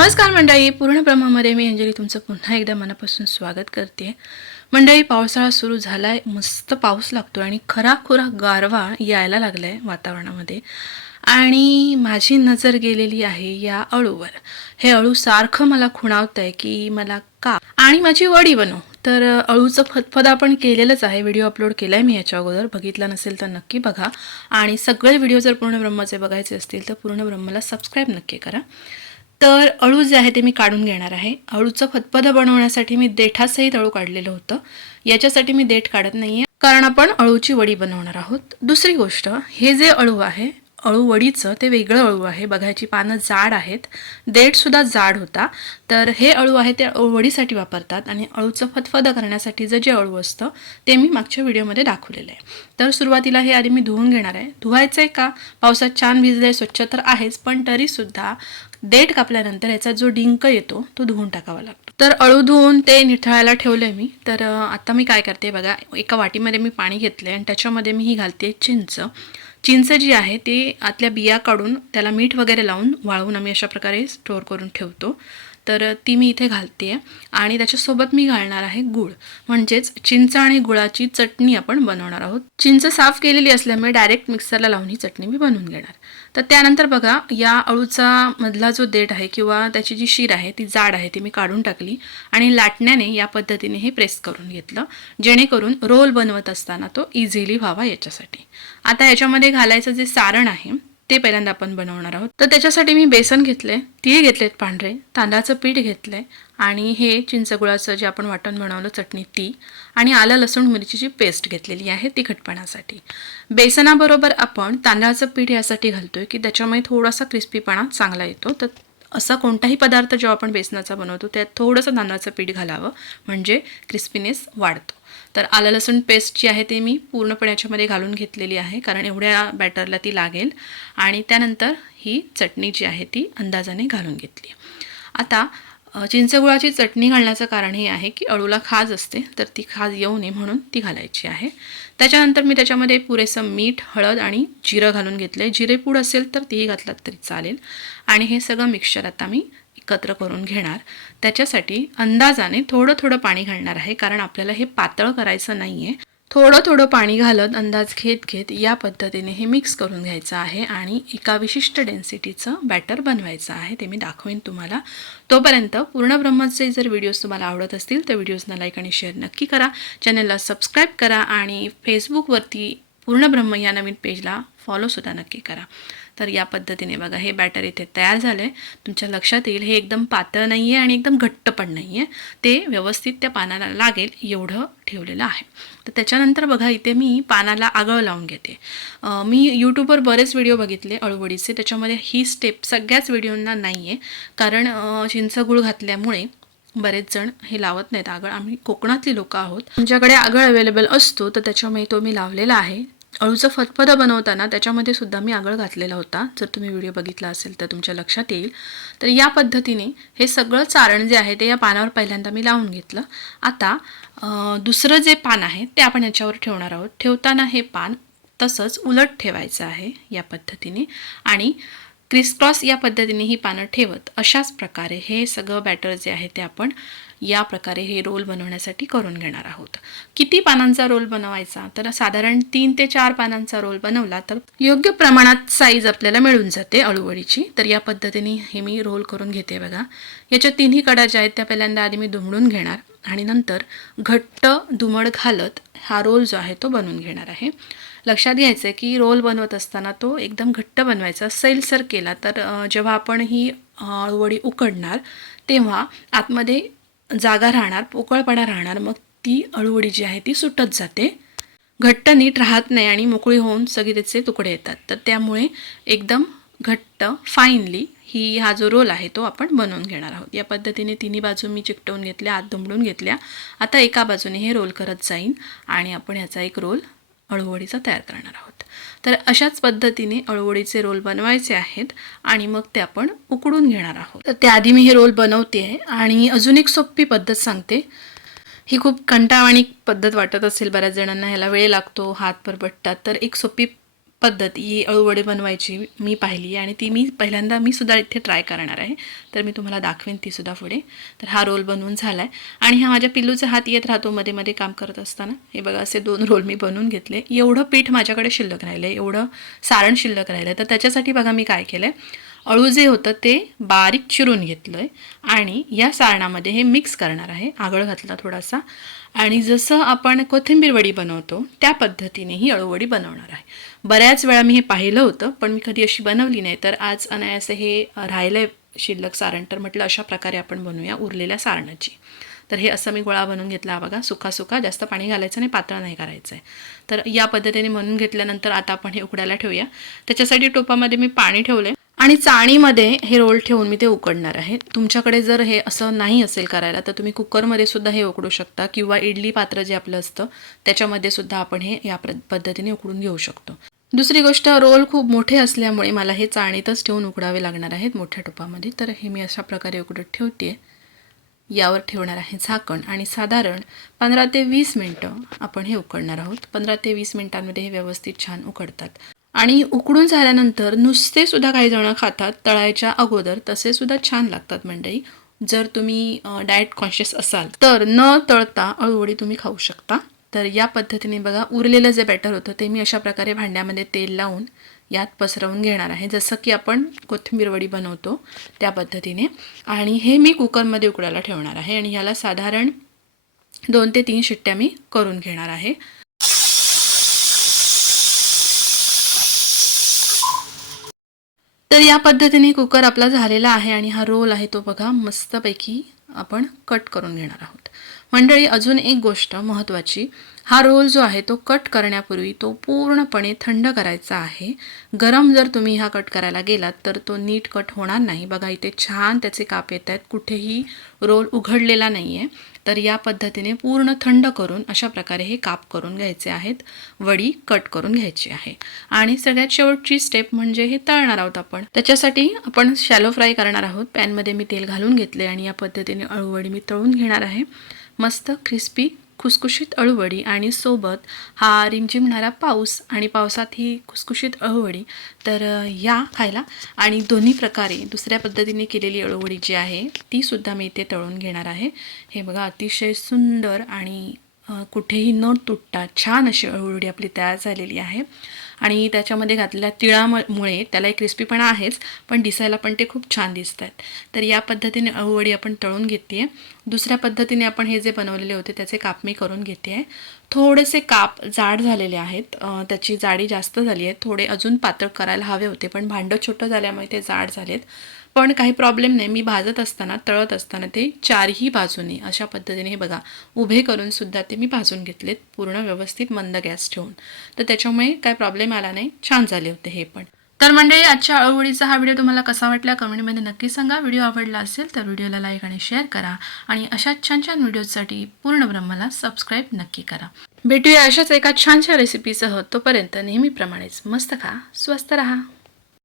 नमस्कार मंडळी पूर्ण ब्रह्मामध्ये मी अंजली तुमचं पुन्हा एकदा मनापासून स्वागत करते. मंडळी पावसाळा सुरू झालाय मस्त पाऊस लागतो आणि खरा खुरा गारवा यायला लागलाय वातावरणामध्ये. आणि माझी नजर गेलेली आहे या अळूवर. हे अळू सारखं मला खुणावत आहे की मला का? आणि माझी वडी बनव तर अळूचं फतफद आपण केलेलंच आहे. व्हिडिओ अपलोड केला आहे मी याच्या अगोदर. बघितला नसेल तर नक्की बघा. आणि सगळे व्हिडिओ जर पूर्ण ब्रह्माचे बघायचे असतील तर पूर्ण ब्रह्माला सबस्क्राईब नक्की करा. तर अळू जे आहे ते मी काढून घेणार आहे. अळूचं फतफद बनवण्यासाठी मी देठासहित अळू काढलेलं होतं. याच्यासाठी मी देठ काढत नाही आहे कारण आपण अळूची वडी बनवणार आहोत. दुसरी गोष्ट हे जे अळू आहे अळू वडीचं ते वेगळं अळू आहे. बघायची पानं जाड आहेत. देठसुद्धा जाड होता. तर हे अळू आहे ते अळू वडीसाठी वापरतात आणि अळूचं फतफद करण्यासाठी जे अळू असतं ते मी मागच्या व्हिडिओमध्ये दाखवलेलं आहे. तर सुरुवातीला हे आधी मी धुवून घेणार आहे. धुवायचं आहे का? पावसात छान भिजलं आहे स्वच्छ तर आहेच पण तरीसुद्धा देठ कापल्यानंतर याचा जो डिंक येतो तो धुवून टाकावा लागतो. तर अळू धुवून ते निथळायला ठेवलंय मी. तर आता मी काय करते बघा एका वाटीमध्ये मी पाणी घेतलंय आणि त्याच्यामध्ये मी ही घालते चिंच. चिंच जी आहे ती आतल्या बिया काढून त्याला मीठ वगैरे लावून वाळवून आम्ही अशा प्रकारे स्टोअर करून ठेवतो. तर ती मी इथे घालते आहे आणि त्याच्यासोबत मी घालणार आहे गुळ. म्हणजेच चिंच आणि गुळाची चटणी आपण बनवणार आहोत. चिंच साफ केलेली असल्यामुळे डायरेक्ट मिक्सरला लावून ही चटणी मी बनवून घेणार. तर त्यानंतर बघा या अळूचा मधला जो देठ आहे किंवा त्याची जी शीर आहे ती जाड आहे ती मी काढून टाकली. आणि लाटण्याने या पद्धतीने हे प्रेस करून घेतलं. जेणेकरून रोल बनवत असताना तो इझिली व्हावा याच्यासाठी. आता याच्यामध्ये घालायचं जे सारण आहे ते पहिल्यांदा आपण बनवणार आहोत. तर त्याच्यासाठी मी बेसन घेतले तीळ घेतलेत पांढरे तांदळाचं पीठ घेतलंय आणि हे चिंचगुळाचं जे आपण वाटण बनवलं चटणी ती आणि आलं लसूण मिरचीची पेस्ट घेतलेली आहे तिखटपणासाठी बेसनाबरोबर आपण तांदळाचं पीठ यासाठी घालतोय की त्याच्यामुळे थोडासा क्रिस्पीपणा चांगला येतो. तर असा कोणताही पदार्थ जेव्हा आपण बेसनाचा बनवतो त्यात थोडंसं तांदळाचं पीठ घालावं. म्हणजे क्रिस्पीनेस वाढतो. तर आलं लसूण पेस्ट जी आहे ते मी पूर्णपणे याच्यामध्ये घालून घेतलेली आहे कारण एवढ्या बॅटरला ती लागेल. आणि त्यानंतर ही चटणी जी आहे ती अंदाजाने घालून घेतली आता चिंचगुळाची चटणी घालण्याचं कारण हे आहे की अळूला खाज असते तर ती खाज येऊ नये म्हणून ती घालायची आहे. त्याच्यानंतर मी त्याच्यामध्ये पुरेसं मीठ हळद आणि जिरं घालून घेतलं आहे जिरेपूड असेल तर तेही घातलात तरी चालेल. आणि हे सगळं मिक्सचर आता मी एकत्र करून घेणार. त्याच्यासाठी अंदाजाने थोडं थोडं पाणी घालणार आहे कारण आपल्याला हे पातळ करायचं नाही आहे थोडं थोडं पाणी घालत अंदाज घेत घेत या पद्धतीने हे मिक्स करून घ्यायचं आहे आणि एका विशिष्ट डेन्सिटीचं बॅटर बनवायचं आहे. ते मी दाखवेन तुम्हाला. तोपर्यंत पूर्ण ब्रह्माचे जर व्हिडिओज तुम्हाला आवडत असतील तर व्हिडिओजना लाईक आणि शेअर नक्की करा. चॅनलला सबस्क्राईब करा आणि फेसबुकवरती पूर्ण ब्रह्म या नवीन पेजला फॉलोसुद्धा नक्की करा. तर या पद्धतीने बघा हे बॅटर इथे तयार झालं आहे तुमच्या लक्षात येईल हे एकदम पातळ नाही आहे आणि एकदम घट्ट पण नाही आहे ते व्यवस्थित त्या पानाला लागेल एवढं ठेवलेलं आहे. तर त्याच्यानंतर बघा इथे मी पानाला आगळ लावून घेते. मी यूट्यूबवर बरेच व्हिडिओ बघितले अळूवडीचे. त्याच्यामध्ये ही स्टेप सगळ्याच व्हिडिओंना नाही आहे कारण चिंचगुळ चिंचगूळ घातल्यामुळे बरेच जण हे लावत नाहीत. आगळ आम्ही कोकणातली लोक आहोत. तुमच्याकडे आगळ अवेलेबल असतो तर त्याच्यामुळे तो मी लावलेला आहे. अळूचं फतफदं बनवताना त्याच्यामध्ये सुद्धा मी आगळ घातलेला होता. जर तुम्ही व्हिडिओ बघितला असेल तर तुमच्या लक्षात येईल. तर या पद्धतीने हे सगळं चारण जे आहे ते या पानावर पहिल्यांदा मी लावून घेतलं. आता दुसरं जे पान आहे ते आपण याच्यावर ठेवणार आहोत. ठेवताना हे पान तसंच उलट ठेवायचं आहे या पद्धतीने आणि क्रिसक्रॉस या पद्धतीने ही पानं ठेवत अशाच प्रकारे हे सगळं बॅटर जे आहे ते आपण या प्रकारे हे रोल बनवण्यासाठी करून घेणार आहोत. किती पानांचा रोल बनवायचा? तर साधारण तीन ते चार पानांचा रोल बनवला तर योग्य प्रमाणात साईज आपल्याला मिळून जाते अळूवडीची. तर या पद्धतीने हे मी रोल करून घेते बघा. याच्या तिन्ही कडा ज्या आहेत त्या पहिल्यांदा आधी मी दुमडून घेणार आणि नंतर घट्ट दुमड घालत हा रोल जो आहे तो बनवून घेणार आहे. लक्षात घ्यायचं आहे की रोल बनवत असताना तो एकदम घट्ट बनवायचा. सैलसर केला तर जेव्हा आपण ही अळूवडी उकडणार तेव्हा आतमध्ये जागा राहणार पोकळपणा राहणार मग ती अळूवडी जी आहे ती सुटत जाते. घट्ट नीट राहत नाही आणि मोकळी होऊन सगळे त्याचे तुकडे येतात. तर त्यामुळे एकदम घट्ट फाईनली ही हा जो रोल आहे तो आपण बनवून घेणार आहोत. या पद्धतीने तिन्ही बाजू मी चिकटवून घेतल्या आत दुमडून घेतल्या. आता एका बाजूने हे रोल करत जाईन आणि आपण ह्याचा एक रोल अळूवडीचा तयार करणार आहोत. तर अशाच पद्धतीने अळूवडीचे रोल बनवायचे आहेत आणि मग ते आपण उकडून घेणार आहोत. तर त्याआधी मी हे रोल बनवते आहे आणि अजून एक सोपी पद्धत सांगते. ही खूप कंटाळवाणी पद्धत वाटत असेल बऱ्याच जणांना ह्याला वेळ लागतो हात परबटतात तर एक सोपी पद्धत ही अळूवडे बनवायची मी पाहिली आणि ती मी पहिल्यांदा मी सुद्धा इथे ट्राय करणार आहे. तर मी तुम्हाला दाखवेन ती सुद्धा पुढे. तर हा रोल बनवून झाला आहे आणि हा माझ्या पिल्लूचा हात येत राहतो मध्ये मध्ये काम करत असताना. हे बघा असे दोन रोल मी बनवून घेतले. एवढं पीठ माझ्याकडे शिल्लक राहिलं आहे एवढं सारण शिल्लक राहिलं आहे तर त्याच्यासाठी बघा मी काय केलं आहे अळू जे होतं ते बारीक चिरून घेतलं आहे आणि या सारणामध्ये हे मिक्स करणार आहे. आगळ घातला थोडासा. आणि जसं आपण कोथिंबीर वडी बनवतो त्या पद्धतीने ही अळूवडी बनवणार आहे. बऱ्याच वेळा मी हे पाहिलं होतं पण मी कधी अशी बनवली नाही. तर आज अनायासे हे राहिलं आहे शिल्लक सारण. तर म्हटलं अशा प्रकारे आपण बनवूया उरलेल्या सारणाची. तर हे असं मी गोळा बनवून घेतला. बघा सुका सुका जास्त पाणी घालायचं नाही पातळ नाही करायचं आहे तर या पद्धतीने बनवून घेतल्यानंतर आता आपण हे उकडायला ठेवूया. त्याच्यासाठी टोपामध्ये मी पाणी ठेवलं आहे आणि चाळणीमध्ये हे रोल ठेवून मी ते उकडणार आहे. तुमच्याकडे जर हे असं नाही असेल करायला तर तुम्ही कुकरमध्ये सुद्धा हे उकडू शकता किंवा इडली पात्र जे आपलं असतं त्याच्यामध्ये सुद्धा आपण हे या प्र- पद्धतीने उकडून घेऊ शकतो. दुसरी गोष्ट रोल खूप मोठे असल्यामुळे मला हे चाळणीतच ठेवून उकडावे लागणार आहेत मोठ्या टोपामध्ये. तर हे मी अशा प्रकारे उकडत ठेवते यावर ठेवणार आहे झाकण आणि साधारण पंधरा ते वीस मिनटं आपण हे उकडणार आहोत. पंधरा ते वीस मिनटांमध्ये हे व्यवस्थित छान उकडतात. आणि उकडून झाल्यानंतर नुसते सुद्धा काही जण खातात तळायच्या अगोदर तसे सुद्धा छान लागतात मंडळी जर तुम्ही डाएट कॉन्शियस असाल तर न तळता अळूवडी तुम्ही खाऊ शकता. तर या पद्धतीने बघा उरलेलं जे बॅटर होतं ते मी अशा प्रकारे भांड्यामध्ये तेल लावून यात पसरवून घेणार आहे. जसं की आपण कोथिंबीरवडी बनवतो त्या पद्धतीने. आणि हे मी कुकरमध्ये उकडायला ठेवणार आहे आणि ह्याला साधारण दोन ते तीन शिट्ट्या मी करून घेणार आहे. तर या पद्धतीने कुकर आपला झालेला आहे आणि हा रोल आहे तो बघा मस्तपैकी आपण कट करून घेणार आहोत. मंडळी अजून एक गोष्ट महत्त्वाची हा रोल जो आहे तो कट करण्यापूर्वी तो पूर्णपणे थंड करायचा आहे. गरम जर तुम्ही हा कट करायला गेलात तर तो नीट कट होणार नाही. बघा इथे छान त्याचे काप येत आहेत. कुठेही रोल उघडलेला नाही आहे तर या पद्धतीने पूर्ण थंड करून अशा प्रकारे हे काप करून घ्यायचे आहेत. वडी कट करून घ्यायची आहे. आणि सगळ्यात शेवटची स्टेप म्हणजे हे तळणार आहोत आपण. त्याच्यासाठी आपण शॅलो फ्राय करणार आहोत. पॅनमध्ये मी तेल घालून घेतले आणि या पद्धतीने अळूवडी मी तळून घेणार आहे. मस्त क्रिस्पी खुसखुशीत अळूवडी आणि सोबत हा रिमझिमणारा पाऊस आणि पावसात ही खुसखुशीत अळूवडी तर या खायला. आणि दोन्ही प्रकारे दुसऱ्या पद्धतीने केलेली अळूवडी जी आहे ती सुद्धा मी इथे तळून घेणार आहे. हे बघा अतिशय सुंदर आणि कुठेही न तुटता छान अशी अळूवडी आपली तयार झालेली आहे. आणि त्याच्यामध्ये घातलेल्या तिळामुळे त्याला एक क्रिस्पीपणा आहेच पण दिसायला पण ते खूप छान दिसत आहेत तर या पद्धतीने अळूवडी आपण तळून घेते आहे दुसऱ्या पद्धतीने आपण हे जे बनवलेले होते त्याचे काप मी करून घेते आहे थोडेसे काप जाड झालेले आहेत. त्याची जाडी जास्त झाली आहे थोडे अजून पातळ करायला हवे होते पण भांडं छोटं झाल्यामुळे ते जाड झालेत. पण काही प्रॉब्लेम नाही. मी भाजत असताना तळत असताना ते चारही बाजूने अशा पद्धतीने हे बघा उभे करून सुद्धा ते मी भाजून घेतलेत पूर्ण व्यवस्थित मंद गॅस ठेवून. तर त्याच्यामुळे काय प्रॉब्लेम आला नाही. छान झाले होते हे पण. तर मंडळी आजच्या अळूवडीचा हा व्हिडिओ तुम्हाला कसा वाटला कमेंटमध्ये नक्की सांगा. व्हिडिओ आवडला असेल तर व्हिडिओला लाईक आणि शेअर करा. आणि अशा छान छान व्हिडिओजसाठी पूर्ण ब्रह्माला सबस्क्राईब नक्की करा. भेटूया अशाच एका छानशा रेसिपीसह तोपर्यंत नेहमीप्रमाणेच मस्त खा स्वस्त रहा.